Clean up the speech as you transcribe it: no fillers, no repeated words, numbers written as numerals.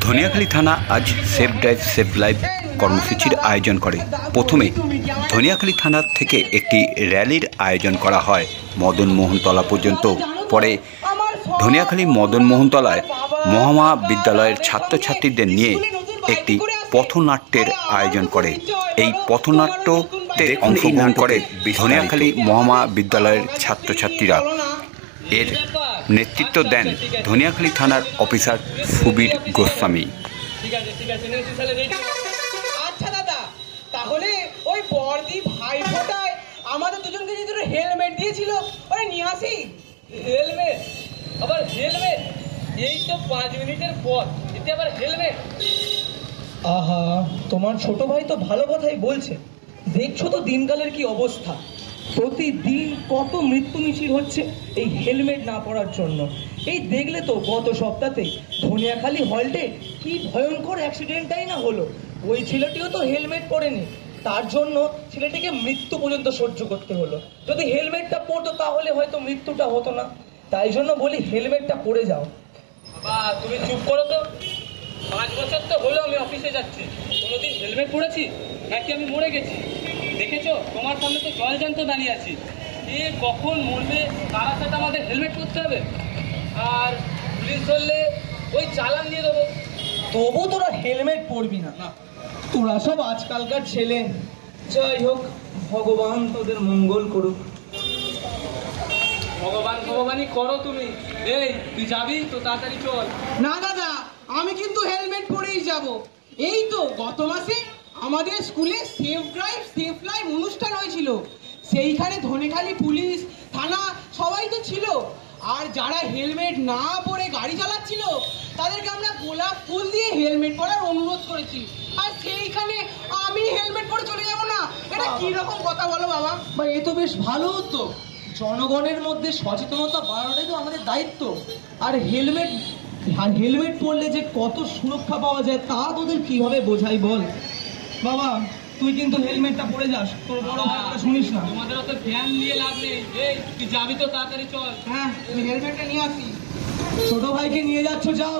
ধনিয়াখালী থানা আজ save drive save life কর্মসূচির আয়োজন করে। প্রথমে ধনিয়াখালী থানা থেকে একটি র্যালির আয়োজন করা হয় মদনমোহনতলা পর্যন্ত। পরে ধনিয়াখালী মদনমোহনতলায় মহামা বিদ্যালয়ের ছাত্রছাত্রীদের নিয়ে একটি পথনাট্যের আয়োজন করে। এই পথনাট্যতে অংশগ্রহণ করে ধনিয়াখালী মহামা বিদ্যালয়ের ছাত্রছাত্রীরা। এর নেতৃত্ব দেন ধনিয়াখালী থানার অফিসার সুবীর গোস্বামী। আচ্ছা দাদা, তাহলে ওই বর্দি ভাই ফোটায় আমাদের দুজনকে যে দুটো হেলমেট দিয়েছিল ওই নিয়ে আসি। হেলমেট? আবার হেলমেট? এই তো 5 মিনিটের পর এতে আবার হেলমেট? আহা, তোমার ছোট ভাই তো ভালো কথাই বলছে। দেখছো তো দিনকালের কি অবস্থা, প্রতিদিন কত মৃত্যু মিছিল হচ্ছে এই হেলমেট না পরার জন্য। এই দেখলে তো গত সপ্তাহে ধনিয়াখালী হল্টে কি ভয়ঙ্কর অ্যাক্সিডেন্টটাই না হলো। ওই ছেলেটিও তো হেলমেট পরেনি, তার জন্য ছেলেটিকে মৃত্যু পর্যন্ত সহ্য করতে হলো। যদি হেলমেটটা পরতো তাহলে হয়তো মৃত্যুটা হতো না। তাই জন্য বলি হেলমেটটা পরে যাও। বাবা তুমি চুপ করো তো। 5 বছর তো হলো আমি অফিসে যাচ্ছি, কোনোদিন হেলমেট পরেছি নাকি আমি মরে গেছি? দেখেছো তোমার সামনে তো জলজ্যান্ত দাঁড়িয়ে আছি। এ কখন মরবে তার সাথে আমাদের হেলমেট পরতে হবে। আর পুলিশ ধরলে ওই চালান দিয়ে দেবো। তবু তোরা হেলমেট পরবি না? তোরা সব আজকালকার ছেলে। যাই হোক, ভগবান তোদের মঙ্গল করুক। ভগবান ভগবানই করো তুমি। এই তুই যাবি তো তাড়াতাড়ি চল। না দাদা, আমি কিন্তু হেলমেট পরেই যাব। এই তো গত মাসে আমাদের স্কুলে সেফ ড্রাইভ সেফ লাইফ অনুষ্ঠান হয়েছিল। সেইখানে ধনিখালী পুলিশ থানা সবাই তো ছিল। আর যারা হেলমেট না পরে গাড়ি চালাচ্ছিল তাদেরকে আমরা গোলাপ ফুল দিয়ে হেলমেট পরার অনুরোধ করেছি। আর সেইখানে আমি হেলমেট পরে চলে যাব না? এটা কি রকম কথা বলো বাবা? বা এ তো বেশ ভালো হতো। জনগণের মধ্যে সচেতনতা বাড়ানোটাই তো আমাদের দায়িত্ব। আর হেলমেট পরলে যে কত সুরক্ষা পাওয়া যায় তা তোদের কিভাবে বোঝাই বল। বাবা তুই কিন্তু হেলমেটটা পরে যাস, তোর বড় ভাইটা শুনিস না। তোমাদের অত জ্ঞান দিয়ে লাভ নেই। এই তুই যাবি তো তাড়াতাড়ি চল। হ্যাঁ, আমি হেলমেটটা নিয়ে আসি। ছোট ভাইকে নিয়ে যাচ্ছ, যাও।